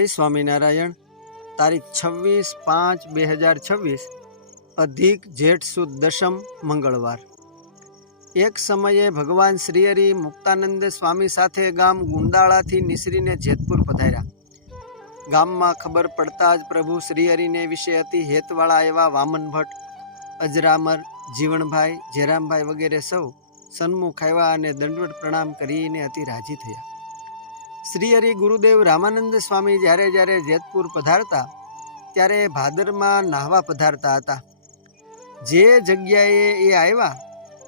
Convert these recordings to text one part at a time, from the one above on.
જય સ્વામિનારાયણ। તારીખ 26/5/2026 અધિક જેઠ સુદ દશમ મંગળવાર। એક સમયે ભગવાન શ્રીહરિ મુક્તાનંદ સ્વામી સાથે ગામ ગુંદાળાથી નિસરીને જેતપુર પધાર્યા। ગામમાં ખબર પડતા જ પ્રભુ શ્રીહરિને વિશે અતિ હેતવાળા એવા વામન ભટ્ટ, અજરામર, જીવણભાઈ, જેરામભાઈ વગેરે સૌ સન્મુખ આવ્યા અને દંડવત પ્રણામ કરીને અતિ રાજી થયા। શ્રીહરિ ગુરુદેવ રામાનંદ સ્વામી જ્યારે જ્યારે જેતપુર પધારતા ત્યારે ભાદરમાં નાહવા પધારતા હતા। જે જગ્યાએ એ આવ્યા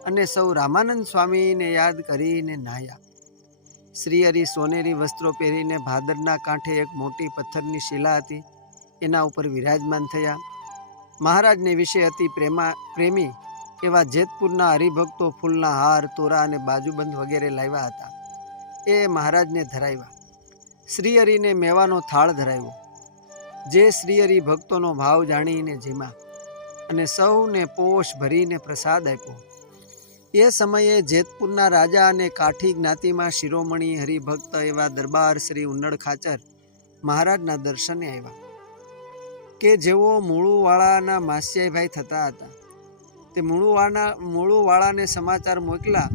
અને સૌ રામાનંદ સ્વામીને યાદ કરીને નાહ્યા। શ્રીહરિ સોનેરી વસ્ત્રો પહેરીને ભાદરના કાંઠે એક મોટી પથ્થરની શિલા હતી એના ઉપર વિરાજમાન થયા। મહારાજને વિશે અતિ પ્રેમી એવા જેતપુરના હરિભક્તો ફૂલના હાર, તોરા અને બાજુબંધ વગેરે લાવ્યા હતા। એ મહારાજને ધરાવ્યા। શ્રીહરિને મેવાનો થાળ ધરાવ્યો, જે શ્રીહરિ ભક્તોનો ભાવ જાણીને જેમાં અને સૌને પોષ ભરીને પ્રસાદ આપ્યો। એ સમયે જેતપુરના રાજા અને કાઠી જ્ઞાતિમાં શિરોમણી હરિભક્ત એવા દરબાર શ્રી ઉન્નડ ખાચર મહારાજના દર્શને આવ્યા, કે જેઓ મૂળુવાળાના માસ્યાઈભાઈ થતા હતા। તે મૂળુવાળાને સમાચાર મોકલા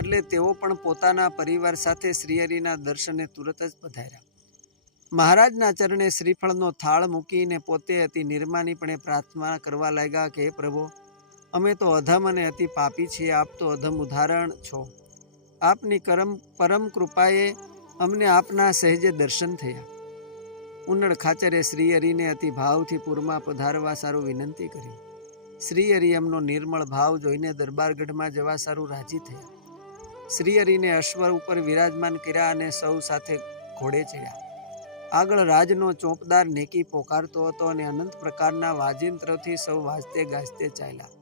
એટલે તેઓ પણ પોતાના પરિવાર સાથે શ્રીહરિના દર્શને તુરત જ પધાર્યા। મહારાજના ચરણે શ્રીફળનો થાળ મૂકીને પોતે અતિ નિર્માનીપણે પ્રાર્થના કરવા લાગ્યા કે હે પ્રભુ, અમે તો અધમ અને અતિ પાપી છીએ, આપ તો અધમ ઉદાહરણ છો। આપની પરમ કૃપાએ અમને આપના સહેજે દર્શન થયા। ઉન્નડ ખાચરે શ્રીહરિને અતિ ભાવથી પૂરમાં પધારવા સારું વિનંતી કરી। શ્રીહરિ એમનો નિર્મળ ભાવ જોઈને દરબારગઢમાં જવા સારું રાજી થયા। શ્રીહરિને અશ્વ ઉપર વિરાજમાન કર્યા અને સૌ સાથે ઘોડે ચડ્યા। આગળ રાજનો ચોપદાર નેકી પોકારતો હતો અને અનંત પ્રકારના વાજિંત્રોથી સૌ વાજતે ગાજતે ચાલ્યા।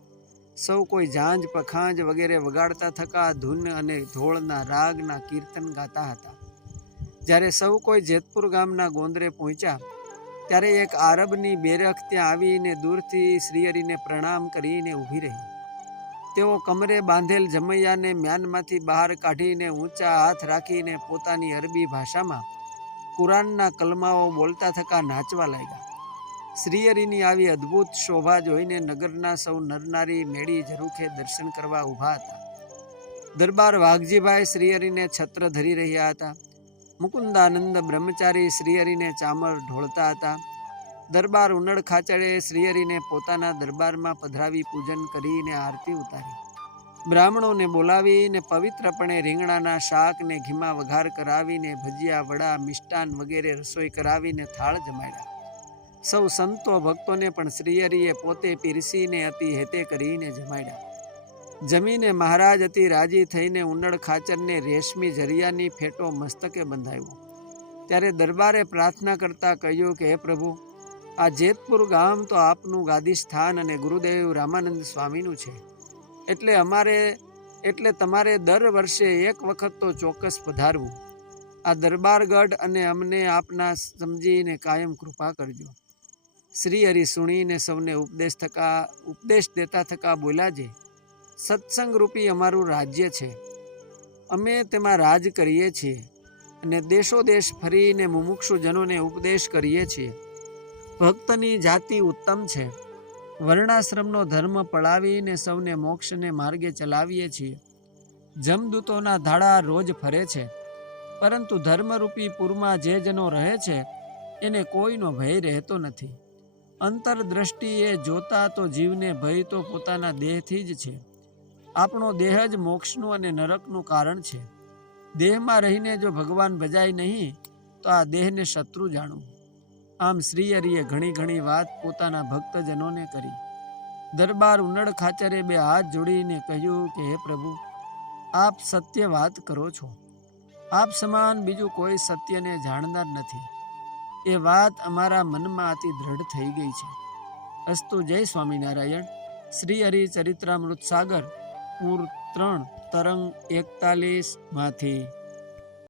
સૌ કોઈ ઝાંઝ, પખાંજ વગેરે વગાડતા થકા ધૂન અને ધોળના રાગના કીર્તન ગાતા હતા। જ્યારે સૌ કોઈ જેતપુર ગામના ગોંદરે પહોંચ્યા ત્યારે એક આરબની બેરખ ત્યાં આવીને દૂરથી શ્રીહરિને પ્રણામ કરીને ઊભી રહી। તેઓ કમરે બાંધેલ જમૈયાને મ્યાનમાંથી બહાર કાઢીને ઊંચા હાથ રાખીને પોતાની અરબી ભાષામાં કુરાનના કલમાઓ બોલતા થકા નાચવા લાગ્યા। શ્રીહરિની આવી અદ્ભુત શોભા જોઈને નગરના સૌ નરનારી મેળી ઝરૂખે દર્શન કરવા ઊભા હતા। દરબાર વાઘજીભાઈ શ્રીહરિને છત્ર ધરી રહ્યા હતા। મુકુંદાનંદ બ્રહ્મચારી શ્રીહરિને ચામર ઢોળતા હતા। દરબાર ઉન્નડ ખાચરે શ્રીહરિને પોતાના દરબારમાં પધરાવી પૂજન કરીને આરતી ઉતારી। બ્રાહ્મણોને બોલાવીને પવિત્રપણે રીંગણાના શાકને ઘીમાં વઘાર કરાવીને ભજીયા, વડા, મિષ્ટાન વગેરે રસોઈ કરાવીને થાળ જમાડ્યા। સૌ સંતો ભક્તોને પણ શ્રીહરિએ પોતે પીરસીને અતિ હેતે કરીને જમાડ્યા। જમીને મહારાજ અતિ રાજી થઈને ઉન્નડ ખાચરને રેશમી જરિયાની ફેટો મસ્તકે બંધાવ્યો। ત્યારે દરબારે પ્રાર્થના કરતા કહ્યું કે હે પ્રભુ, આ જેતપુર ગામ તો આપનું ગાદી સ્થાન અને ગુરુદેવ રામાનંદ સ્વામીનું છે, એટલે તમારે દર વર્ષે એક વખત તો ચોક્કસ પધારવું। આ દરબારગઢ અને અમને આપના સમજીને કાયમ કૃપા કરજો। શ્રીહરિ સુણીને સૌને ઉપદેશ દેતા થકા બોલ્યા, જે સત્સંગ રૂપી અમારું રાજ્ય છે, અમે તેમાં રાજ કરીએ છીએ અને દેશો દેશ ફરીને મુમુક્ષુજનોને ઉપદેશ કરીએ છીએ। ભક્તની જાતિ ઉત્તમ છે, વર્ણાશ્રમનો ધર્મ પળાવીને સૌને મોક્ષને માર્ગે ચલાવીએ છીએ। જમદૂતોના ધાડા રોજ ફરે છે, પરંતુ ધર્મરૂપી પુરમાં જે જનો રહે છે એને કોઈનો ભય રહેતો નથી। અંતરદ્રષ્ટિએ જોતા તો જીવને ભય તો પોતાના દેહથી જ છે। આપણો દેહ જ મોક્ષનું અને નરકનું કારણ છે। દેહમાં રહીને જો ભગવાન ભજાય નહીં તો આ દેહને શત્રુ જાણવું। આમ શ્રીહરિએ ઘણી વાત પોતાના ભક્તજનોને કરી। દરબાર ઉન્નડ ખાચરે બે હાથ જોડીને કહ્યું કે હે પ્રભુ, આપ સત્ય વાત કરો છો, આપ સમાન બીજું કોઈ સત્યને જાણનાર નથી। એ વાત અમારા મનમાં અતિ દ્રઢ થઈ ગઈ છે। અસ્તુ જય સ્વામિનારાયણ। શ્રીહરિ ચરિત્રામૃત સાગર પૂર 3 તરંગ 41 માંથી।